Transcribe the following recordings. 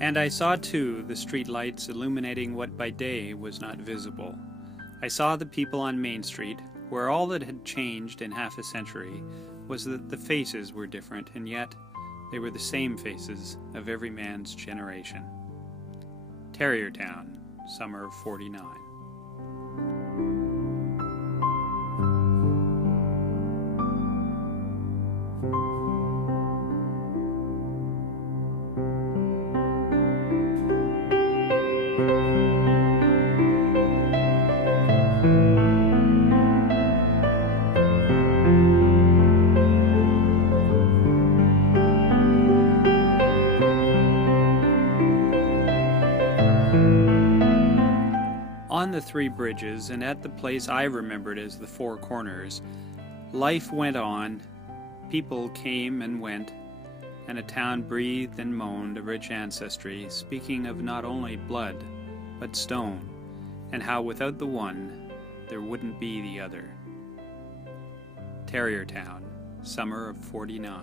And I saw, too, the street lights illuminating what by day was not visible. I saw the people on Main Street, where all that had changed in half a century was that the faces were different, and yet they were the same faces of every man's generation. Terriertown, summer of '49. On the three bridges, and at the place I remembered as the Four Corners, life went on, people came and went, and a town breathed and moaned a rich ancestry, speaking of not only blood, but stone, and how without the one, there wouldn't be the other. Terriertown, summer of '49.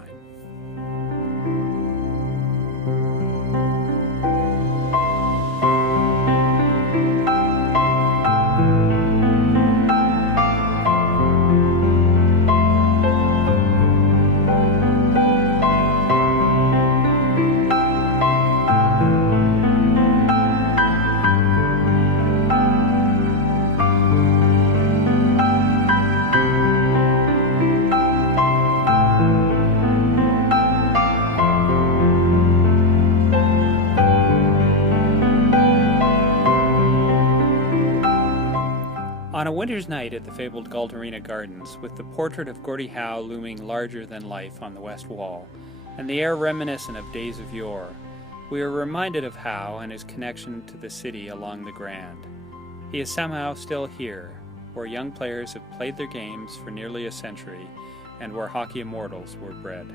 On a winter's night at the fabled Galterina Gardens, with the portrait of Gordie Howe looming larger than life on the west wall, and the air reminiscent of days of yore, we are reminded of Howe and his connection to the city along the Grand. He is somehow still here, where young players have played their games for nearly a century, and where hockey immortals were bred.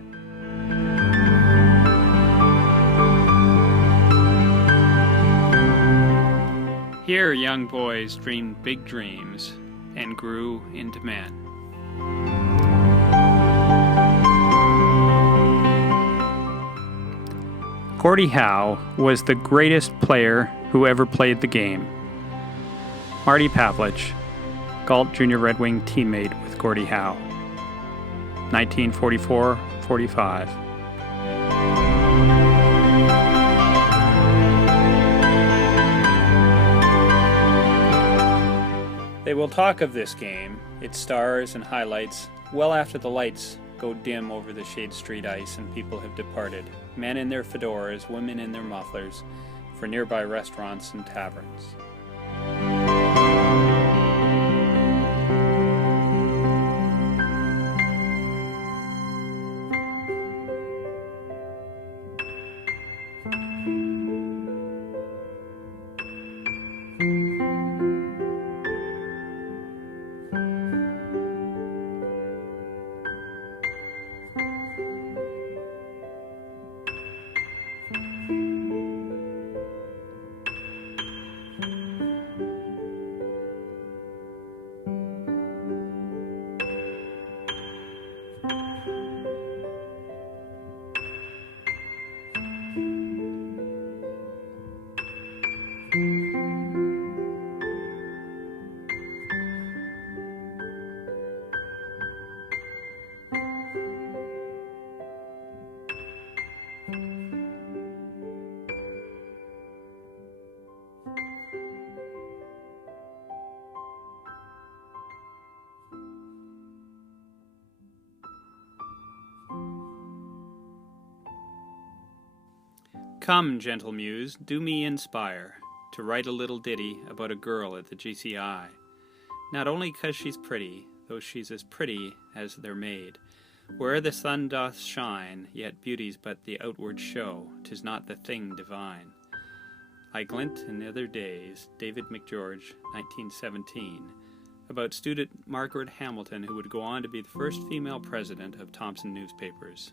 Here young boys dreamed big dreams and grew into men. Gordie Howe was the greatest player who ever played the game. Marty Pavlich, Galt Junior Red Wing teammate with Gordie Howe. 1944-45. They will talk of this game, its stars and highlights, well after the lights go dim over the Shade Street ice and people have departed, men in their fedoras, women in their mufflers, for nearby restaurants and taverns. Come, gentle muse, do me inspire to write a little ditty about a girl at the GCI. Not only 'cause she's pretty, though she's as pretty as they're made. Where the sun doth shine, yet beauty's but the outward show, 'tis not the thing divine. I glint in other days, David McGeorge, 1917, about student Margaret Hamilton, who would go on to be the first female president of Thomson Newspapers.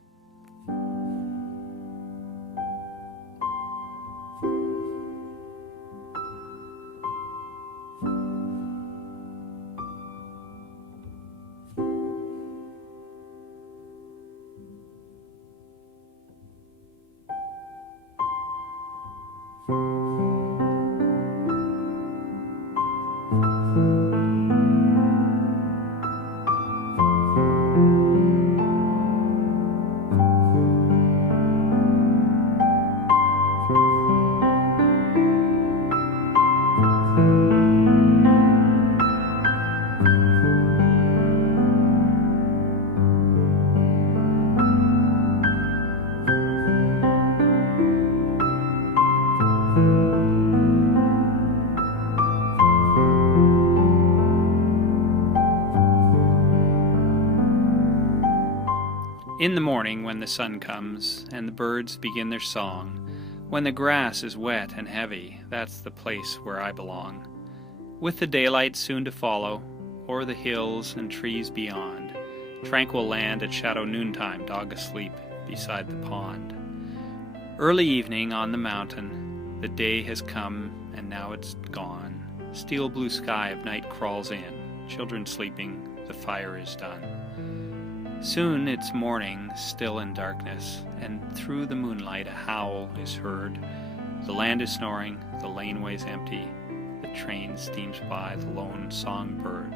In the morning, when the sun comes, and the birds begin their song, when the grass is wet and heavy, that's the place where I belong. With the daylight soon to follow, o'er the hills and trees beyond, tranquil land at shadow noontime, dog asleep beside the pond. Early evening on the mountain, the day has come and now it's gone. Steel blue sky of night crawls in, children sleeping, the fire is done. Soon it's morning, still in darkness, and through the moonlight a howl is heard. The land is snoring, the laneway's empty, the train steams by the lone songbird.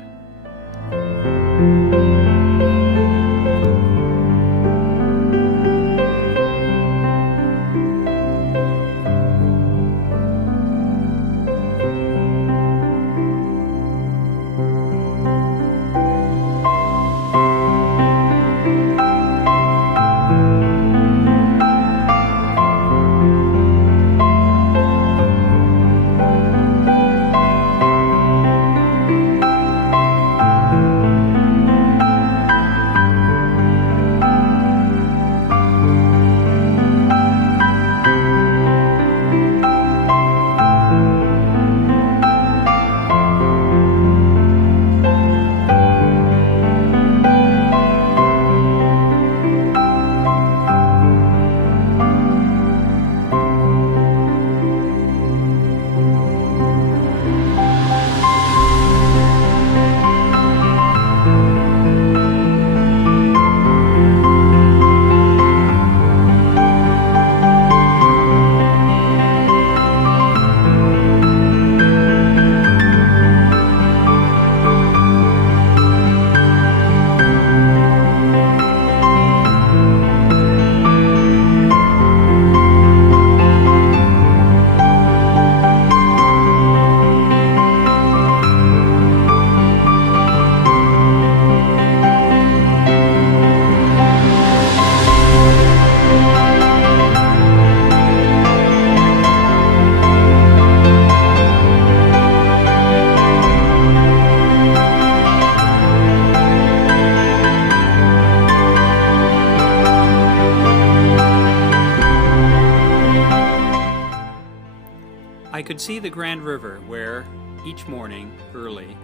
I could see the Grand River where, each morning, early,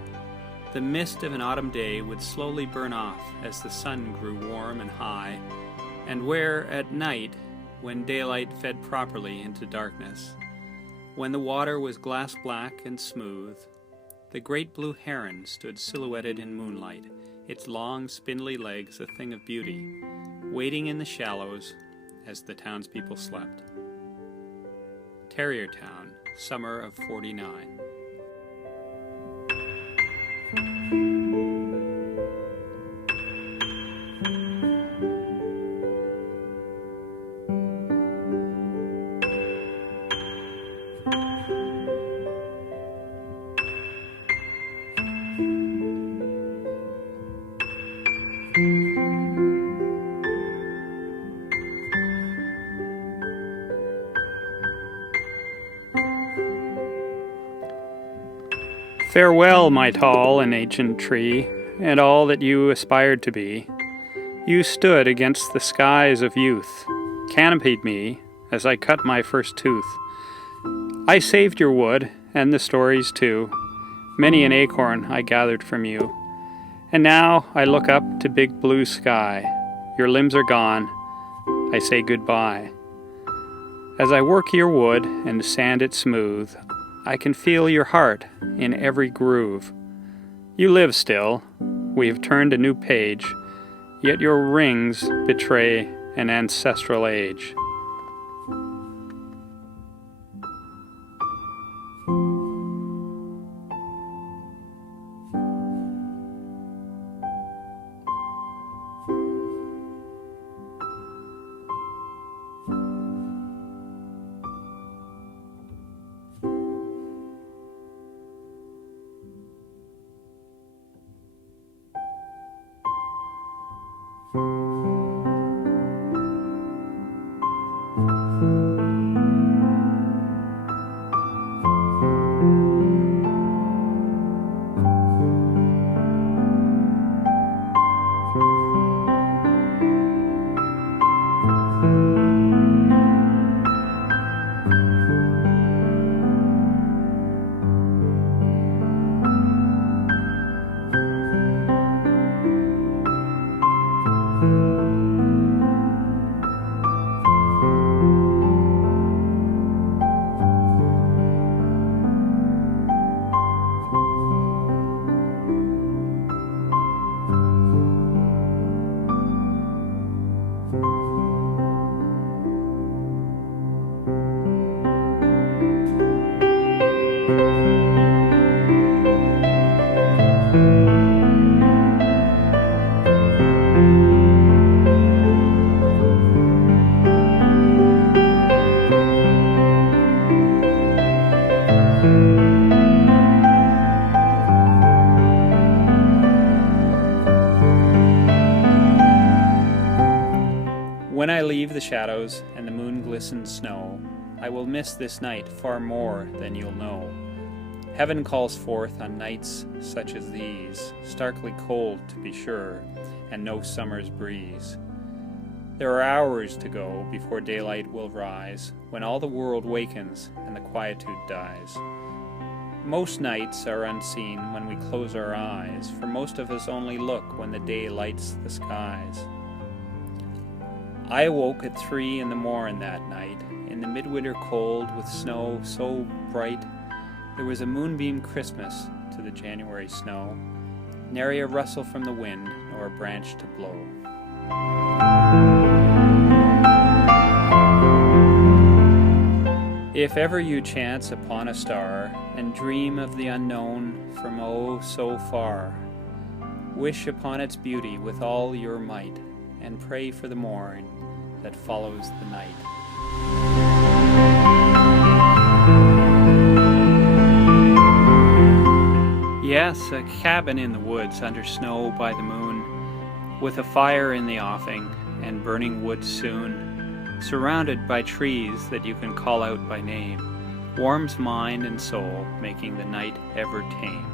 the mist of an autumn day would slowly burn off as the sun grew warm and high, and where, at night, when daylight fed properly into darkness, when the water was glass black and smooth, the great blue heron stood silhouetted in moonlight, its long, spindly legs a thing of beauty, waiting in the shallows as the townspeople slept. Terriertown, summer of '49. Farewell, my tall and ancient tree, and all that you aspired to be. You stood against the skies of youth, canopied me as I cut my first tooth. I saved your wood, and the stories too. Many an acorn I gathered from you. And now I look up to big blue sky. Your limbs are gone. I say goodbye. As I work your wood and sand it smooth, I can feel your heart in every groove. You live still. We have turned a new page, yet your rings betray an ancestral age. When I leave the shadows and the moon glistens snow, I will miss this night far more than you'll know. Heaven calls forth on nights such as these, starkly cold to be sure, and no summer's breeze. There are hours to go before daylight will rise, when all the world wakens and the quietude dies. Most nights are unseen when we close our eyes, for most of us only look when the day lights the skies. I awoke at 3 in the morn that night, in the midwinter cold with snow so bright. There was a moonbeam Christmas to the January snow, nary a rustle from the wind, nor a branch to blow. If ever you chance upon a star, and dream of the unknown from oh so far, wish upon its beauty with all your might, and pray for the morn that follows the night. Yes, a cabin in the woods under snow by the moon, with a fire in the offing and burning wood soon, surrounded by trees that you can call out by name, warms mind and soul, making the night ever tame.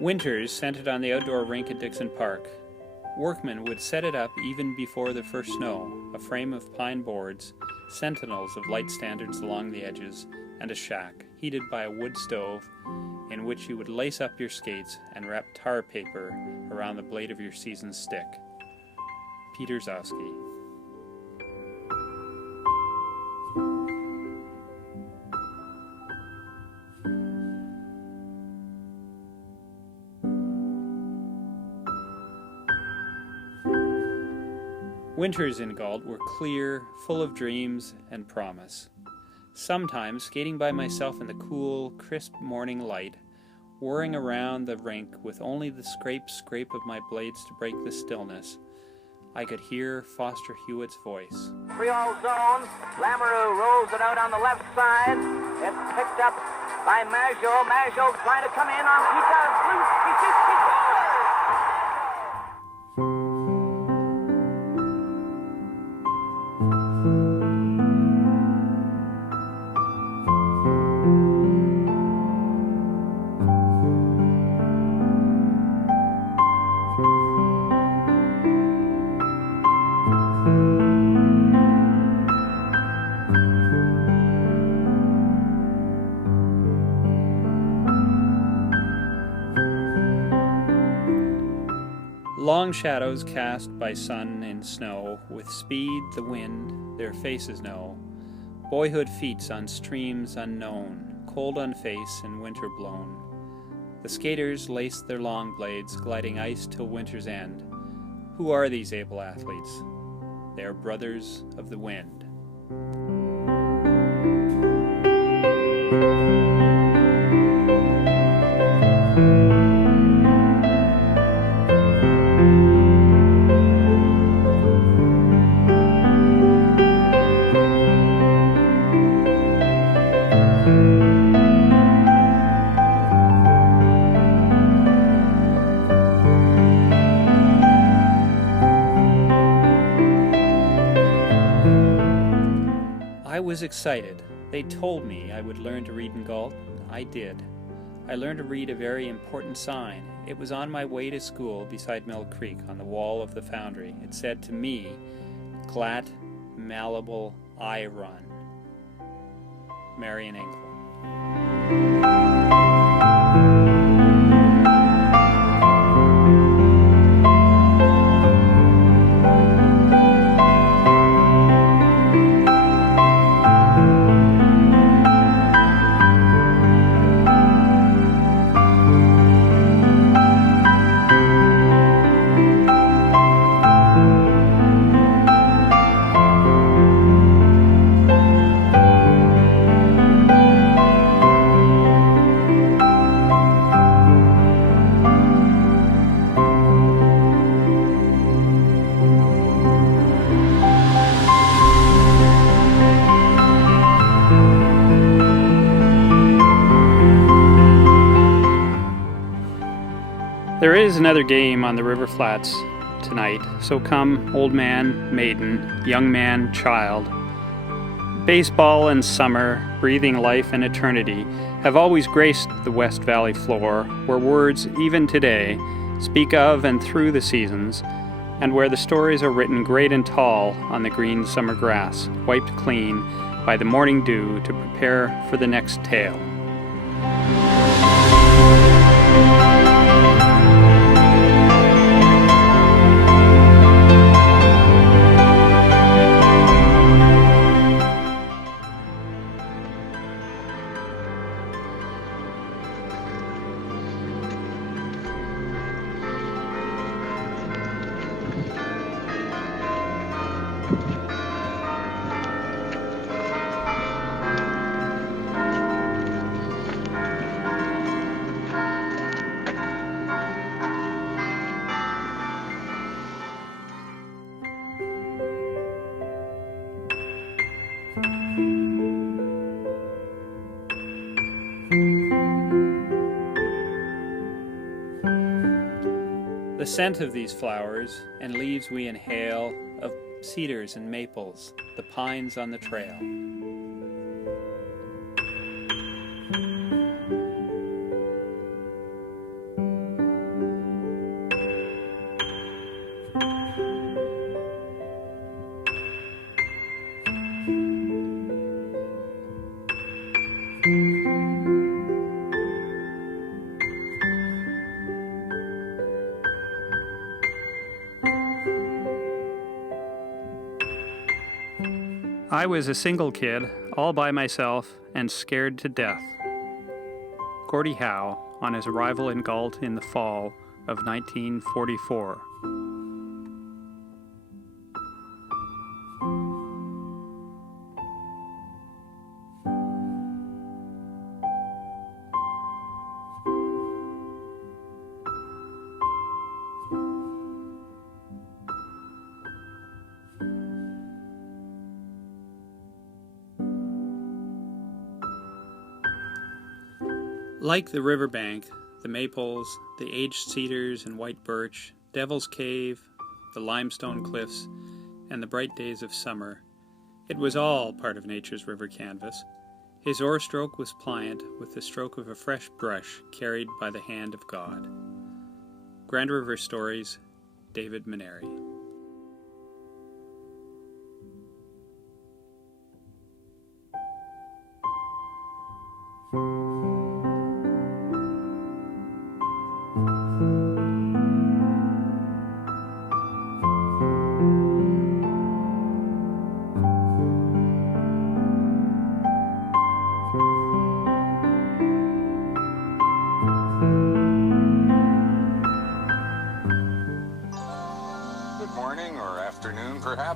Winters sent it on the outdoor rink at Dixon Park. Workmen would set it up even before the first snow, a frame of pine boards, sentinels of light standards along the edges, and a shack, heated by a wood stove, in which you would lace up your skates and wrap tar paper around the blade of your season's stick. Peter Zowski. Winters in Galt were clear, full of dreams and promise. Sometimes, skating by myself in the cool, crisp morning light, whirring around the rink with only the scrape of my blades to break the stillness, I could hear Foster Hewitt's voice. 3-all zone. Lamoureux rolls it out on the left side. It's picked up by Maggio. Maggio trying to come in on. He does. He shoots. He scores! long shadows cast by sun in snow, with speed the wind their faces know. Boyhood feats on streams unknown, cold on face and winter blown. The skaters lace their long blades, gliding ice till winter's end. Who are these able athletes? They are brothers of the wind. I was excited. They told me I would learn to read in Galt. I did. I learned to read a very important sign. It was on my way to school beside Mill Creek on the wall of the foundry. It said to me, Glat, Malleable, I Run. Marion Engel. There is another game on the river flats tonight, so come, old man, maiden, young man, child. Baseball and summer, breathing life and eternity, have always graced the West Valley floor, where words, even today, speak of and through the seasons, and where the stories are written great and tall on the green summer grass, wiped clean by the morning dew to prepare for the next tale. The scent of these flowers and leaves we inhale, of cedars and maples, the pines on the trail. I was a single kid, all by myself, and scared to death. Gordie Howe, on his arrival in Galt in the fall of 1944. Like the riverbank, the maples, the aged cedars and white birch, Devil's Cave, the limestone cliffs, and the bright days of summer, it was all part of nature's river canvas. His oar stroke was pliant with the stroke of a fresh brush carried by the hand of God. Grand River Stories, David Maneri.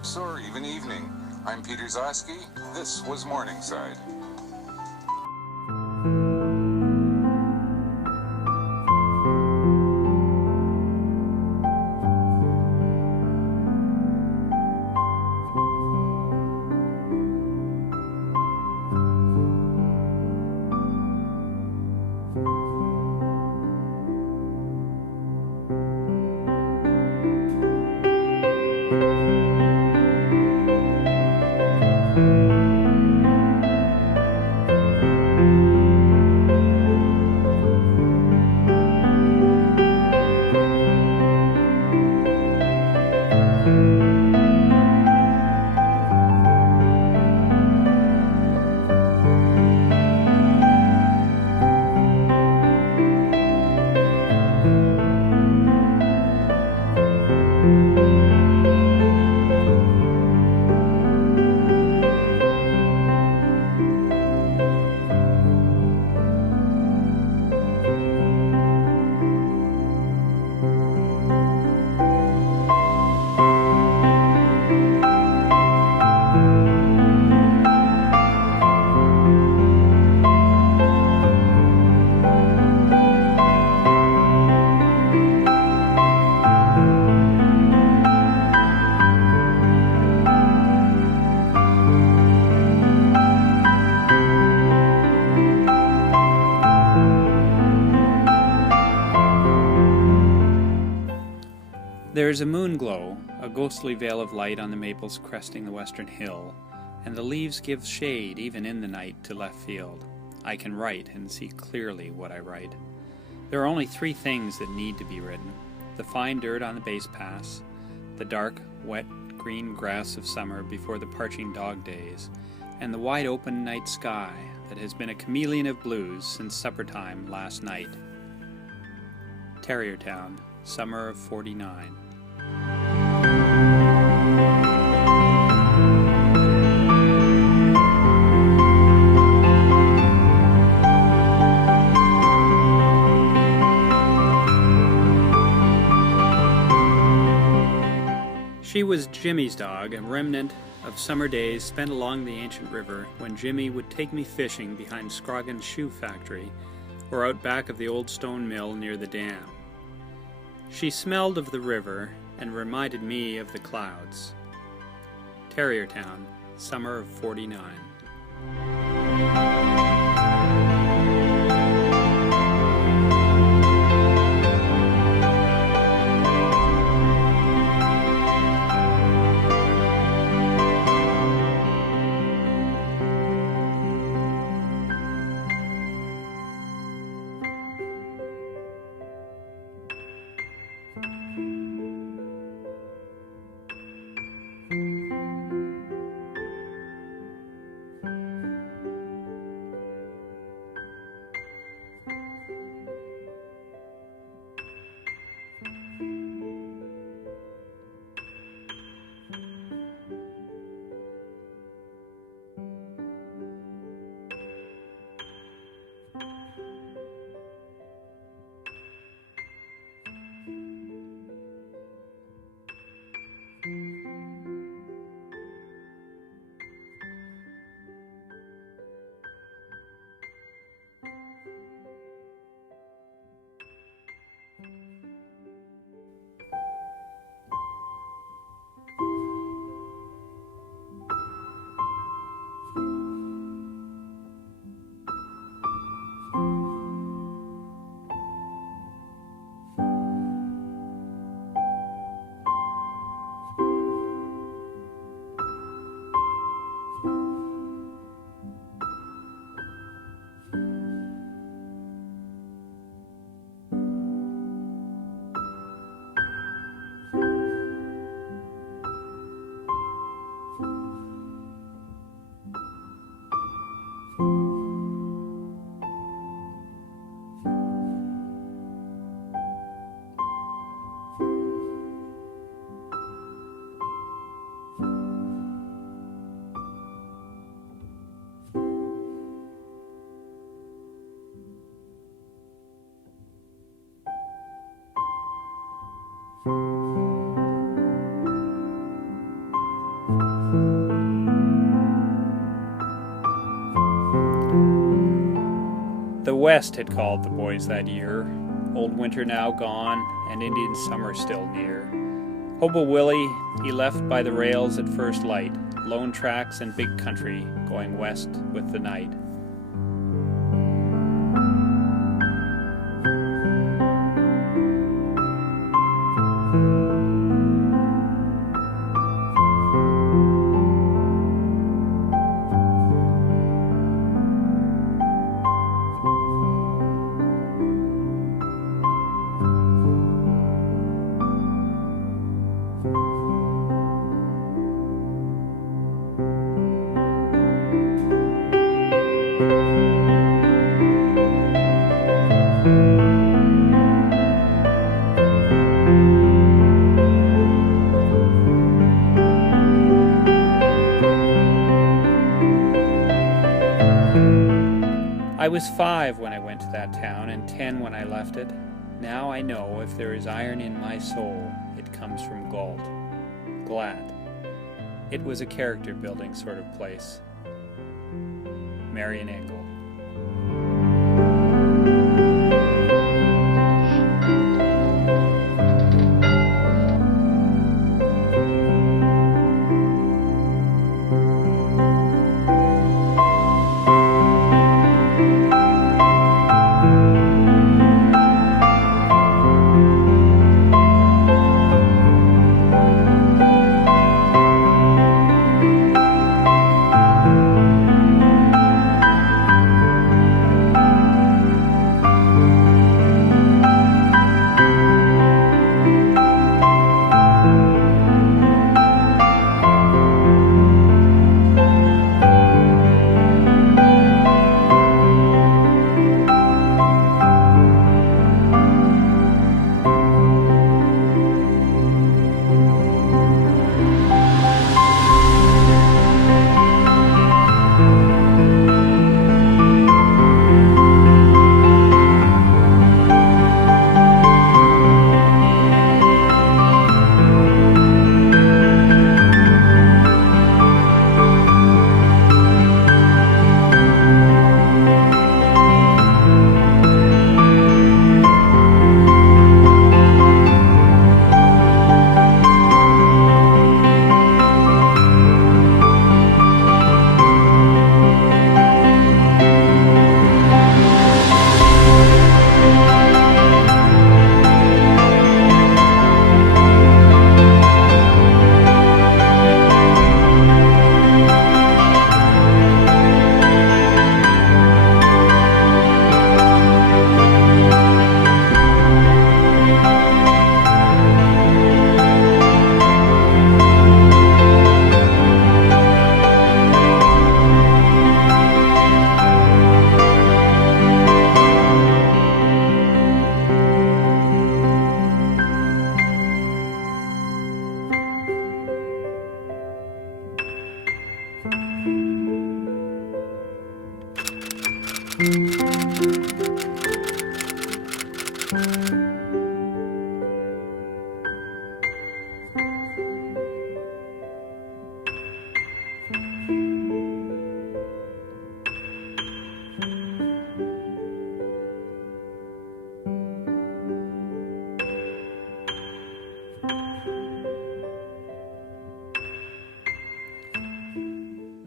nights, or even evening. I'm Peter Zosky. This was Morningside. There is a moon glow, a ghostly veil of light on the maples cresting the western hill, and the leaves give shade even in the night to left field. I can write and see clearly what I write. There are only 3 things that need to be written: the fine dirt on the base pass, the dark, wet, green grass of summer before the parching dog days, and the wide open night sky that has been a chameleon of blues since supper time last night. Terriertown, summer of '49. She was Jimmy's dog, a remnant of summer days spent along the ancient river when Jimmy would take me fishing behind Scroggins' shoe factory or out back of the old stone mill near the dam. She smelled of the river and reminded me of the clouds. Terriertown, summer of '49. The West had called the boys that year, old winter now gone, and Indian summer still near. Hobo Willie, he left by the rails at first light, lone tracks and big country, going west with the night. I was 5 when I went to that town, and 10 when I left it. Now I know if there is iron in my soul, it comes from Galt. Glad. It was a character-building sort of place. Marion Engel.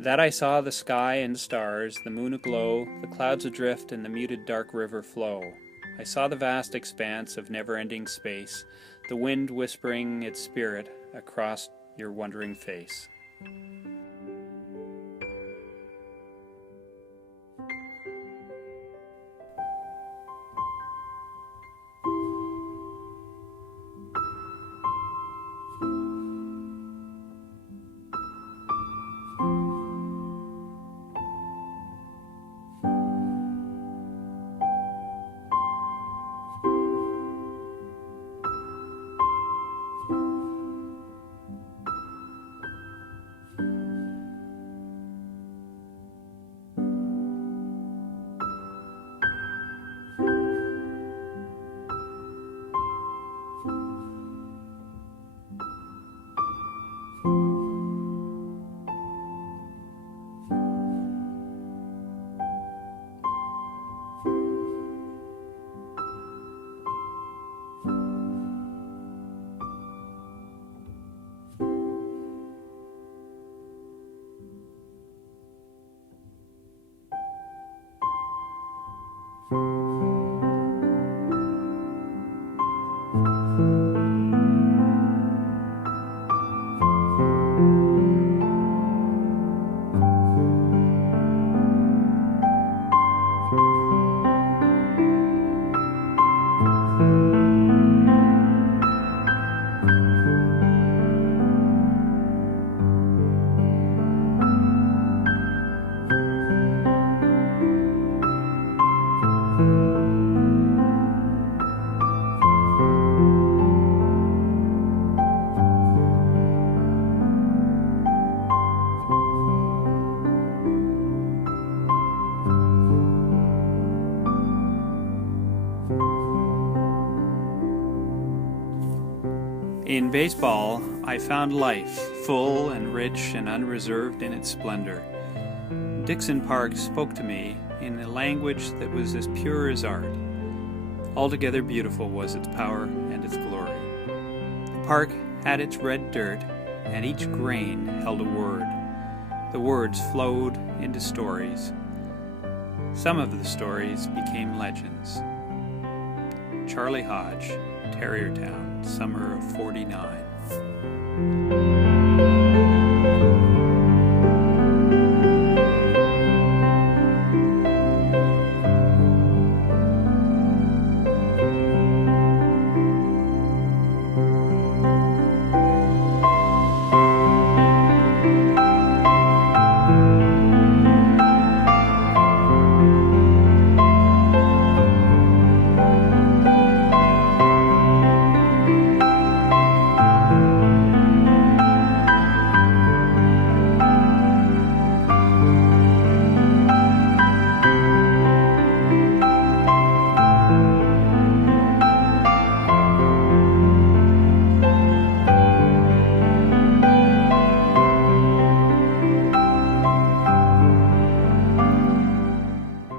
That I saw the sky and stars, the moon aglow, the clouds adrift, and the muted dark river flow. I saw the vast expanse of never-ending space, the wind whispering its spirit across your wondering face. In baseball, I found life, full and rich and unreserved in its splendor. Dixon Park spoke to me in a language that was as pure as art. Altogether beautiful was its power and its glory. The park had its red dirt, and each grain held a word. The words flowed into stories. Some of the stories became legends. Charlie Hodge, Terriertown, summer of '49.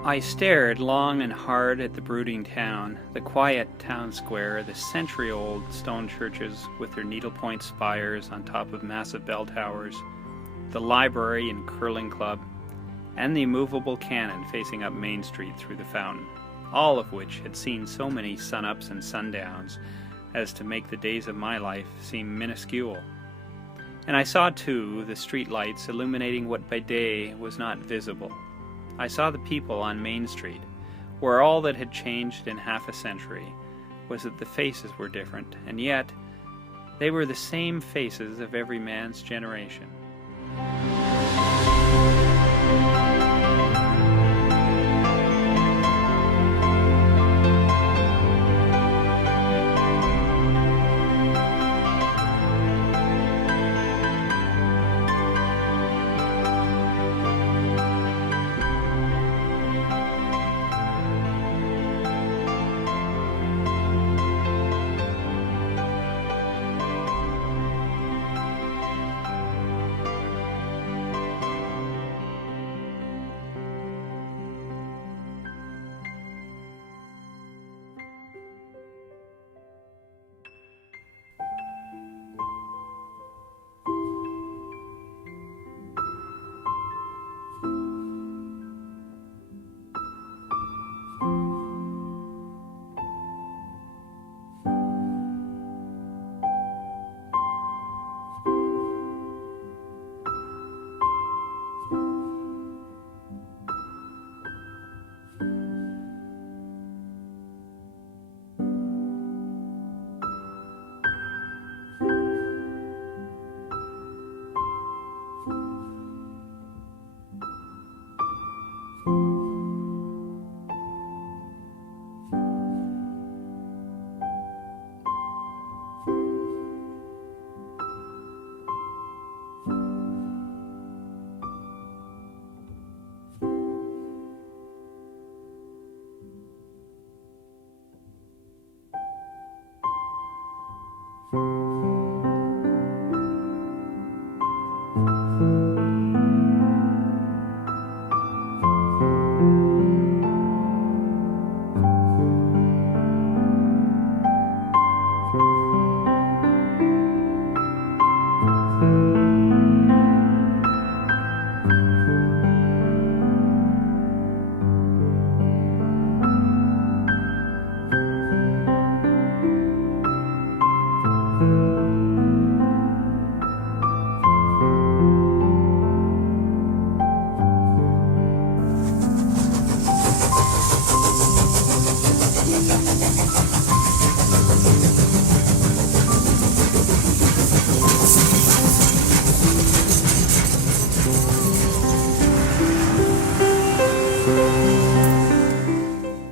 I stared long and hard at the brooding town, the quiet town square, the century-old stone churches with their needlepoint spires on top of massive bell towers, the library and curling club, and the immovable cannon facing up Main Street through the fountain, all of which had seen so many sun-ups and sundowns as to make the days of my life seem minuscule. And I saw, too, the street lights illuminating what by day was not visible. I saw the people on Main Street, where all that had changed in half a century was that the faces were different, and yet they were the same faces of every man's generation.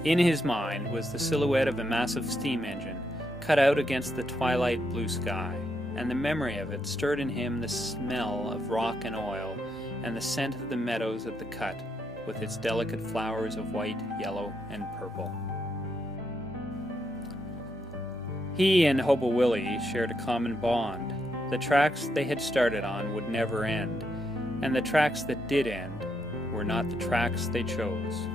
In his mind was the silhouette of a massive steam engine, cut out against the twilight blue sky, and the memory of it stirred in him the smell of rock and oil, and the scent of the meadows at the cut, with its delicate flowers of white, yellow, and purple. He and Hobo Willie shared a common bond. The tracks they had started on would never end, and the tracks that did end were not the tracks they chose.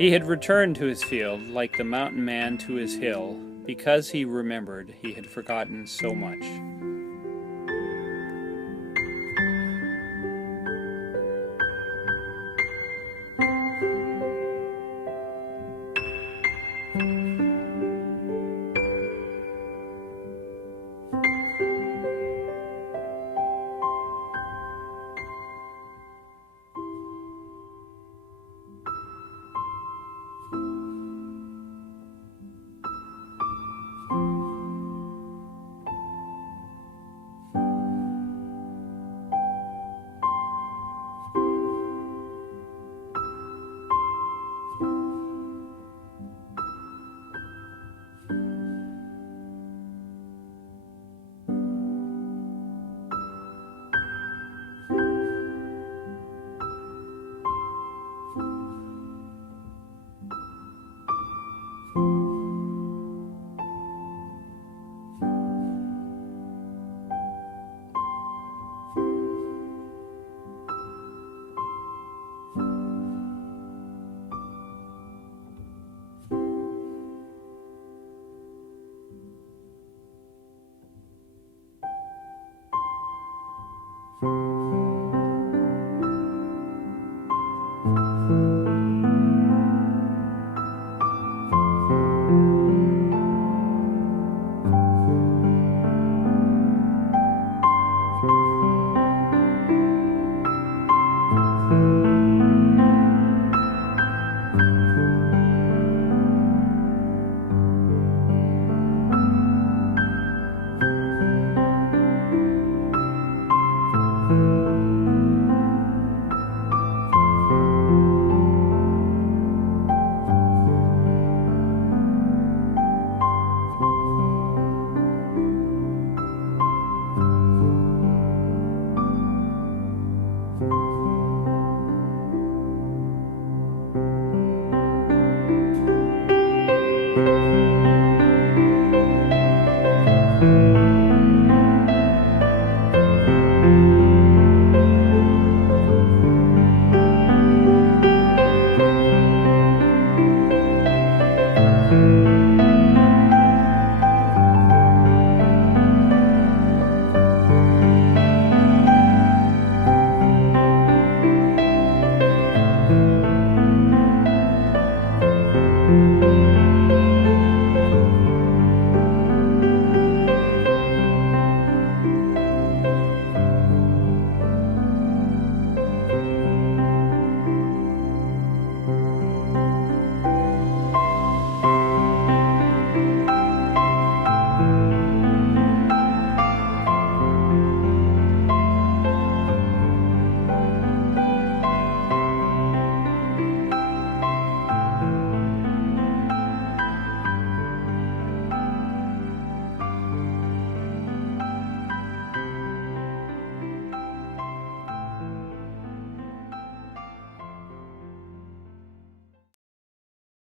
He had returned to his field like the mountain man to his hill, because he remembered he had forgotten so much.